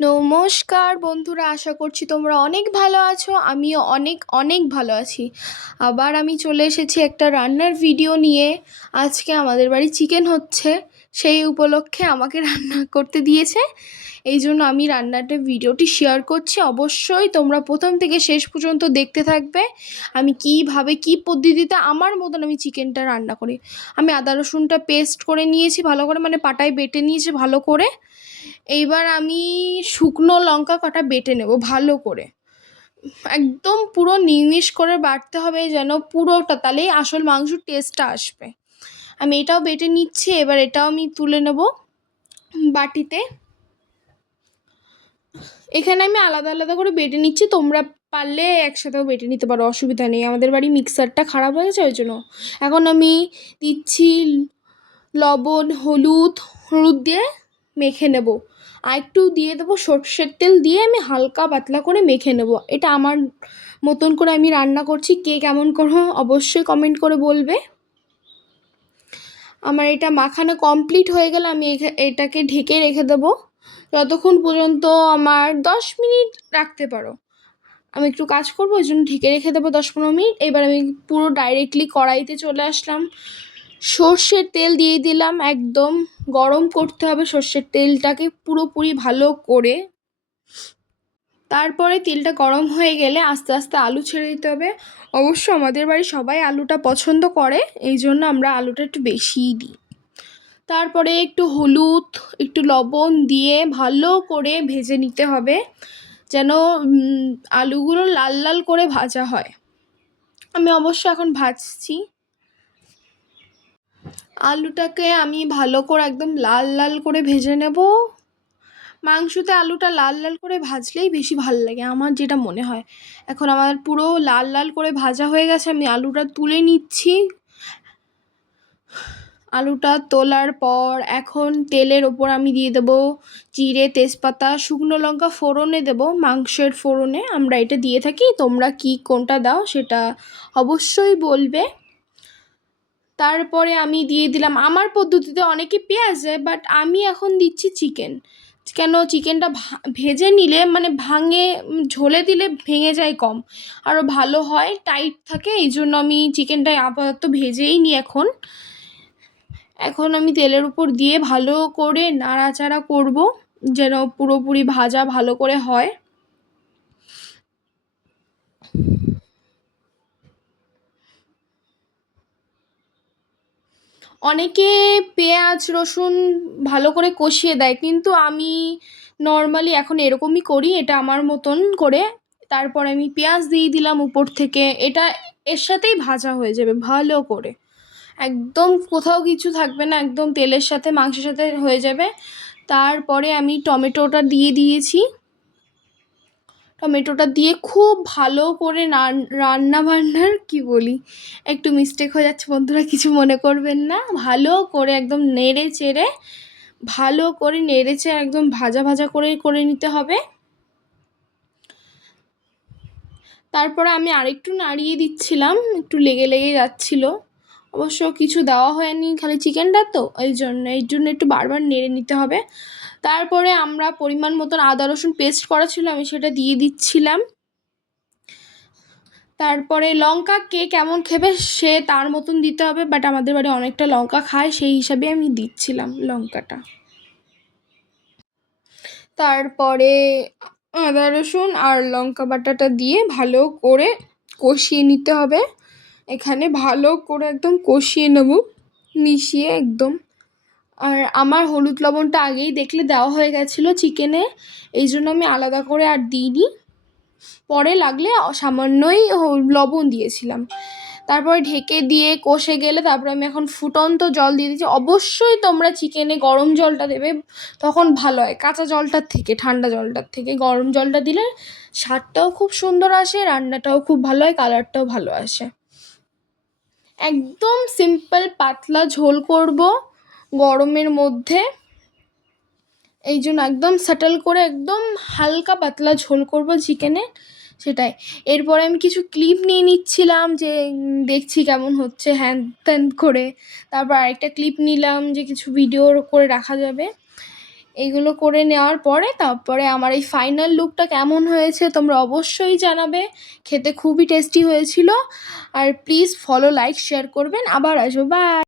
নমস্কার বন্ধুরা, আশা করছি তোমরা অনেক ভালো আছো। আমিও অনেক অনেক ভালো আছি। আবার আমি চলে এসেছি একটা রান্নার ভিডিও নিয়ে। আজকে আমাদের বাড়ি চিকেন হচ্ছে, সেই উপলক্ষে আমাকে রান্না করতে দিয়েছে, এই জন্য আমি রান্নাটা ভিডিওটি শেয়ার করছি। অবশ্যই তোমরা প্রথম থেকে শেষ পর্যন্ত দেখতে থাকবে আমি কীভাবে কী পদ্ধতিতে আমার মতন আমি চিকেনটা রান্না করি। আমি আদা রসুনটা পেস্ট করে নিয়েছি ভালো করে, মানে পাটায় বেটে নিয়েছি ভালো করে। এইবার আমি শুকনো লঙ্কা কটা বেটে নেব ভালো করে, একদম পুরো নিমিষ করে বাটতে হবে যেন পুরোটা, তাহলেই আসল মাংসর টেস্টটা আসবে। আমি এটাও বেটে নিচ্ছি। এবার এটাও আমি তুলে নেব বাটিতে। এখানে আমি আলাদা আলাদা করে বেটে নিচ্ছি, তোমরা পারলে একসাথেও বেটে নিতে পারো, অসুবিধা নেই। আমাদের বাড়ি মিক্সারটা খারাপ হয়ে গেছে, ওই জন্য। এখন আমি দিচ্ছি লবণ, হলুদ দিয়ে মেখে নেব, আর একটু দিয়ে দেবো সর্ষের তেল দিয়ে আমি হালকা পাতলা করে মেখে নেব। এটা আমার মতন করে আমি রান্না করছি, কে কেমন করো অবশ্যই কমেন্ট করে বলবে। আমার এটা মাখানো কমপ্লিট হয়ে গেলে আমি এটাকে ঢেকে রেখে দেবো যতক্ষণ পর্যন্ত, আমার 10 মিনিট রাখতে পারো। আমি একটু কাজ করবো, ওই জন্য ঢেকে রেখে দেবো 10-15 মিনিট। এবার আমি পুরো ডাইরেক্টলি কড়াইতে চলে আসলাম, সর্ষের তেল দিয়ে দিলাম। একদম গরম করতে হবে সর্ষের তেলটাকে পুরোপুরি ভালো করে। তারপরে তেলটা গরম হয়ে গেলে আস্তে আস্তে আলু ছেড়ে দিতে হবে। অবশ্য আমাদের বাড়ির সবাই আলুটা পছন্দ করে, এই জন্য আমরা আলুটা একটু বেশিই দিই। তারপরে একটু হলুদ, একটু লবণ দিয়ে ভালো করে ভেজে নিতে হবে, যেন আলুগুলো লাল লাল করে ভাজা হয়। আমি অবশ্য এখন ভাজছি আলুটাকে, আমি ভালো করে একদম লাল লাল করে ভেজে নেব। মাংসতে আলুটা লাল লাল করে ভাজলেই বেশি ভালো লাগে, আমার যেটা মনে হয়। এখন আমার পুরো লাল লাল করে ভাজা হয়ে গেছে, আমি আলুটা তুলে নিচ্ছি। আলুটা তোলার পর এখন তেলের ওপর আমি দিয়ে দেবো জিরে, তেজপাতা, শুকনো লঙ্কা ফোড়নে দেবো, মাংসের ফোড়নে আমরা এটা দিয়ে থাকি। তোমরা কি কোনটা দাও সেটা অবশ্যই বলবে। তারপরে আমি দিয়ে দিলাম, আমার পদ্ধতিতে অনেকে পেঁয়াজ দেয়, বাট আমি এখন দিচ্ছি চিকেন। কেন চিকেনটা ভেজে নিলে মানে ভাঙে, ঝোলে দিলে ভেঙে যায় কম, আরও ভালো হয়, টাইট থাকে। এই জন্য আমি চিকেনটা আপাতত ভেজেই নিই। এখন আমি তেলের উপর দিয়ে ভালো করে নাড়াচাড়া করব যেন পুরোপুরি ভাজা ভালো করে হয়। অনেকে পেঁয়াজ রসুন ভালো করে কষিয়ে দেয়, কিন্তু আমি নর্মালি এখন এরকমই করি, এটা আমার মতন করে। তারপরে আমি পেঁয়াজ দিয়ে দিলাম উপর থেকে, এটা এর সাথেই ভাজা হয়ে যাবে ভালো করে, একদম কোথাও কিছু থাকবে না, একদম তেলের সাথে মাংসের সাথে হয়ে যাবে। তারপরে আমি টমেটোটা দিয়ে দিয়েছি, টমেটোটা দিয়ে খুব ভালো করে রান্নাবান্নার কি বলি, একটু মিস্টেক হয়ে যাচ্ছে বন্ধুরা, কিছু মনে করবেন না। ভালো করে একদম নেড়ে চেড়ে, ভালো করে নেড়ে চেড়ে একদম ভাজা ভাজা করে নিতে হবে। তারপরে আমি আরেকটু নাড়িয়ে দিচ্ছিলাম, একটু লেগে লেগে যাচ্ছিলো। অবশ্য কিছু দেওয়া হয়নি, খালি চিকেনটা তো, এই জন্য একটু বারবার নেড়ে নিতে হবে। তারপরে আমরা পরিমাণ মতন আদা রসুন পেস্ট করা ছিল, আমি সেটা দিয়ে দিচ্ছিলাম। তারপরে লঙ্কা কে কেমন খেবে সে তার মতন দিতে হবে, বাট আমাদের বাড়ি অনেকটা লঙ্কা খায়, সেই হিসাবে আমি দিচ্ছিলাম লঙ্কাটা। তারপরে আদা রসুন আর লঙ্কা বাটাটা দিয়ে ভালো করে কষিয়ে নিতে হবে। এখানে ভালো করে একদম কষিয়ে নেব, মিশিয়ে একদম। আর আমার হলুদ লবণটা আগেই দেখলে দেওয়া হয়ে গেছিলো চিকেনে, এই জন্য আমি আলাদা করে আর দিইনি, পরে লাগলে সামান্যই লবণ দিয়েছিলাম। তারপরে ঢেকে দিয়ে কষে গেলে তারপরে আমি এখন ফুটন্ত জল দিয়ে দিচ্ছি। অবশ্যই তোমরা চিকেনে গরম জলটা দেবে, তখন ভালো হয়, কাঁচা জলটার থেকে, ঠান্ডা জলটার থেকে গরম জলটা দিলে স্বাদটাও খুব সুন্দর আসে, রান্নাটাও খুব ভালো হয়, কালারটাও ভালো আসে। একদম সিম্পল পাতলা ঝোল করব গরমের মধ্যে, এই জন্য একদম সাটল করে একদম হালকা পাতলা ঝোল করব চিকেনে, সেটাই। এরপরে আমি কিছু ক্লিপ নিয়ে নিচ্ছিলাম, যে দেখছি কেমন হচ্ছে হ্যান ত্যান করে। তারপর আরেকটা ক্লিপ নিলাম, যে কিছু ভিডিও করে রাখা যাবে। এইগুলো করে নেওয়ার পরে তারপরে আমার এই ফাইনাল লুকটা কেমন হয়েছে তোমরা অবশ্যই জানাবে। খেতে খুবই টেস্টি হয়েছিল। আর প্লিজ ফলো, লাইক, শেয়ার করবেন। আবার আসবো, বাই।